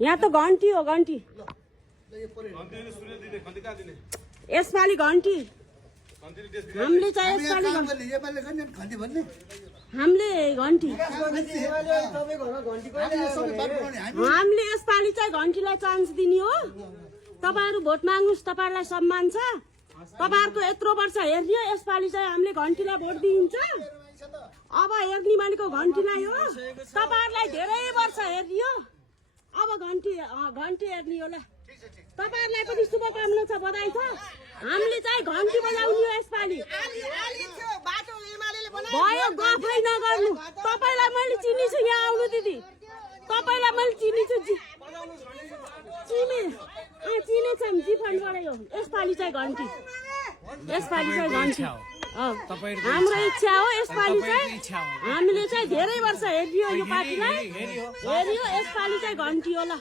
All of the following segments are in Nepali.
यहाँ त घन्टी हो घन्टी यसपालि घन्टी हामीले चाहिँ यसपालि हामीले घन्टी हामीले यसपालि चाहिँ घन्टीलाई चान्स दिने हो तपाईहरु भोट माग्नुस् तपाईहरुलाई सम्मान छ तपाईहरुको यत्रो वर्ष हेर्दियो यसपालि चाहिँ हामीले घन्टीलाई भोट दिन्छ अब हेर्ने मानेको घन्टीलाई हो तपाईहरुलाई धेरै वर्ष हेर्दियो अब घन्टी हेर्ने होला तपाईहरुलाई पनि शुभकामना छ बधाई छ हामीले चाहिँ घन्टी बजाउने हो यसपालि भयो गफै नगर्नु तपाईलाई मैले चिनिछु यहाँ आउनु दिदी तपाईलाई मैले चिनिछु चिनेछौँ जिफानबाटै हो यसपालि चाहिँ घन्टी हाम्रो इच्छा हो यसपालि चाहिँ हामीले चाहिँ धेरै वर्ष हेरियो यो पार्टीलाई हेरियो यसपालि चाहिँ घन्टी होला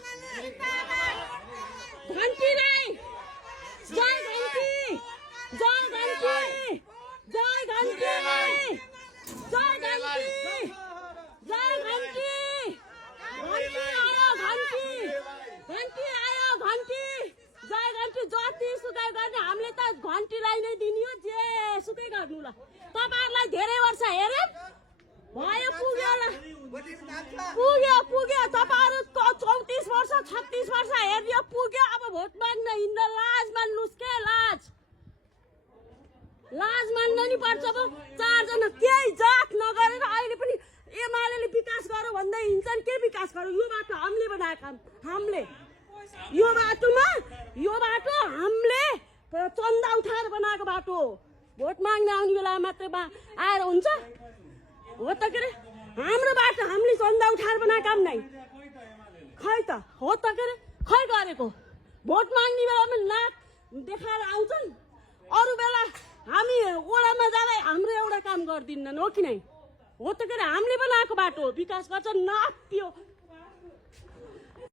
घन्टीलाई जय घन्टी जय घन्टी जय घन्टी जय घन्टी जय घन्टी घन्टी आयो घन्टी घन्टी आयो घन्टी जय घन्टी जति सुकै गर्ने हामीले त घन्टीलाई नै दिने हो जे सुकै गर्नु ल तपाईहरुलाई धेरै वर्ष हेरे भयो पुग्यो तपाईहरु 34 वर्ष 36 वर्ष हेरियो पुग्यो अब भोट माग्न हिँड्न लाज मान्नुस् के लाज मान्न नि पर्छ अब चारजना केही जात नगरेर अहिले पनि एमाले विकास गरौ भन्दै हिँड्छन् के विकास गरौ यो बाटो हामीले बनाएको हामीले यो बाटो हामीले चन्दा उठाएर बनाएको बाटो भोट माग्न आउने बेला मात्रै आएर हुन्छ हो त के रे हाम्रो बाटो हामीले चन्दा उठाएर बनाएको काम नै खै त हो त के रे खै गरेको भोट माग्ने बेलामा नाक देखाएर आउँछन् अरू बेला हामी ओडामा जाँदा हाम्रो एउटा काम गर्दिनन् हो कि नै हो त के रे हामीले बनाएको बाटो विकास गर्छ नाक त्यो